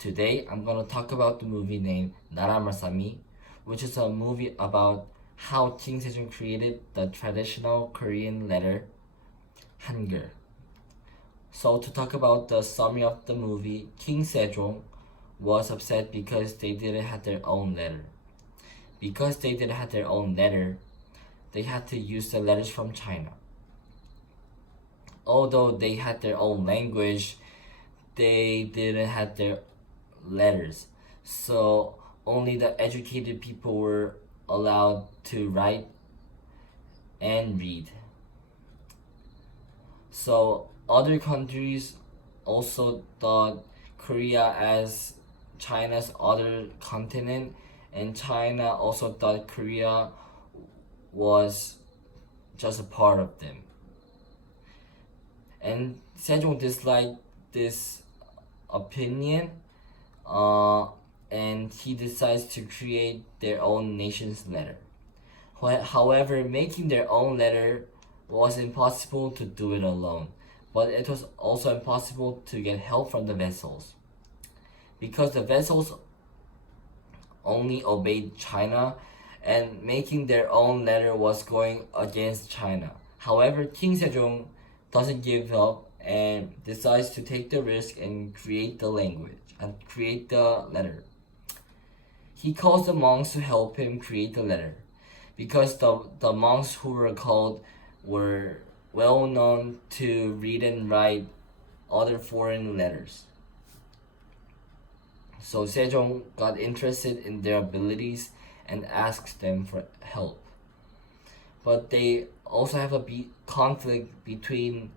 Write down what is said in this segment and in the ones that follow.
Today I'm gonna talk about the movie named 나랏말싸미, which is a movie about how King Sejong created the traditional Korean letter Hangul. So to talk about the summary of the movie, King Sejong was upset because they didn't have their own letter. Because they didn't have their own letter, they had to use the letters from China. Although they had their own language, they didn't have their letters. So only the educated people were allowed to write and read. So other countries also thought Korea as China's other continent, and China also thought Korea was just a part of them. And Sejong disliked this opinion, and he decides to create their own nation's letter. However, making their own letter was impossible to do it alone, but it was also impossible to get help from the vessels, because the vessels only obeyed China, and making their own letter was going against China. However, King Sejong doesn't give up and decides to take the risk and create the language and create the letter. He calls the monks to help him create the letter, because the monks who were called were well known to read and write other foreign letters. So Sejong got interested in their abilities and asked them for help. But they also have a conflict between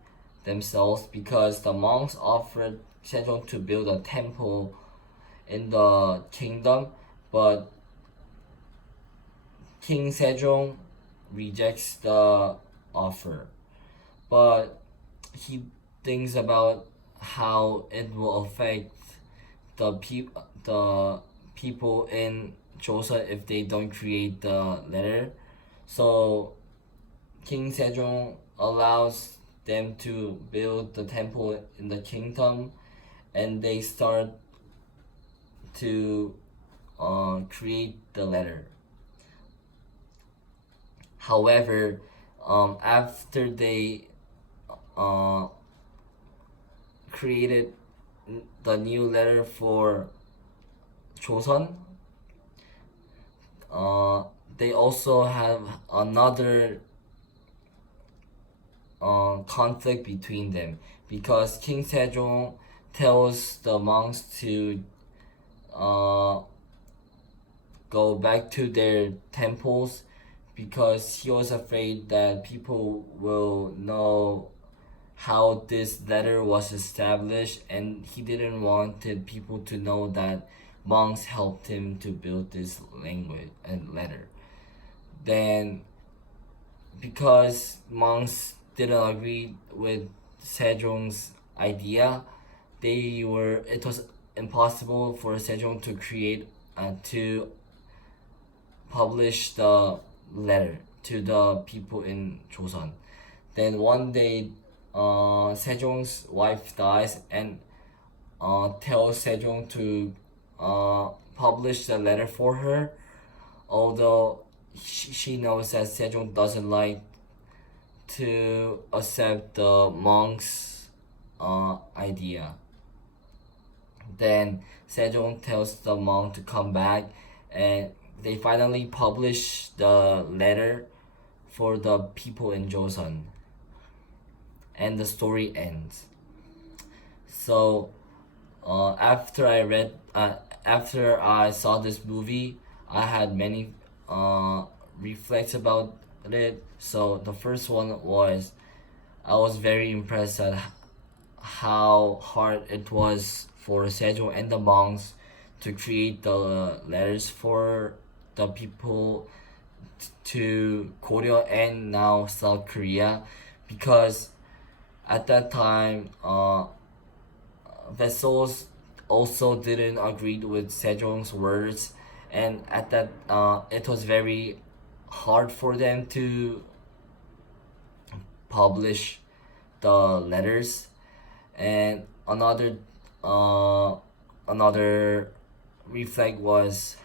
themselves, because the monks offered Sejong to build a temple in the kingdom, but King Sejong rejects the offer. But he thinks about how it will affect the people in Joseon if they don't create the letter. So King Sejong allows them to build the temple in the kingdom, and they start to create the letter. However, after they created the new letter for Joseon, they also have another conflict between them, because King Sejong tells the monks to go back to their temples, because he was afraid that people will know how this letter was established, and he didn't wanted people to know that monks helped him to build this language and letter. Then, because monks didn't agree with Sejong's idea, it was impossible for Sejong to create to publish the letter to the people in Joseon. Then one day, Sejong's wife dies, and tells Sejong to publish the letter for her, although she knows that Sejong doesn't like to accept the monk's idea. Then Sejong tells the monk to come back, and they finally publish the letter for the people in Joseon, and the story ends. So after I saw this movie, I had many reflects about it. So the first one was, I was very impressed at how hard it was for Sejong and the monks to create the letters for the people to Korea and now South Korea, because at that time vessels also didn't agree with Sejong's words, and at that it was very hard for them to publish the letters. And another another reflect was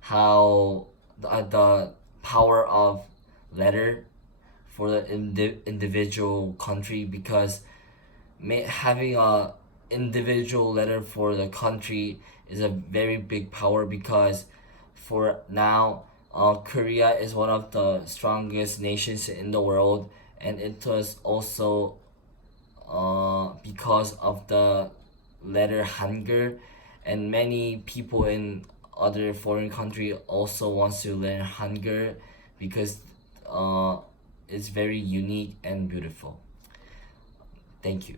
how the power of letter for the individual country, because having a individual letter for the country is a very big power, because for now Korea is one of the strongest nations in the world, and it was also because of the letter Hangul, and many people in other foreign country also wants to learn Hangul because it's very unique and beautiful. Thank you.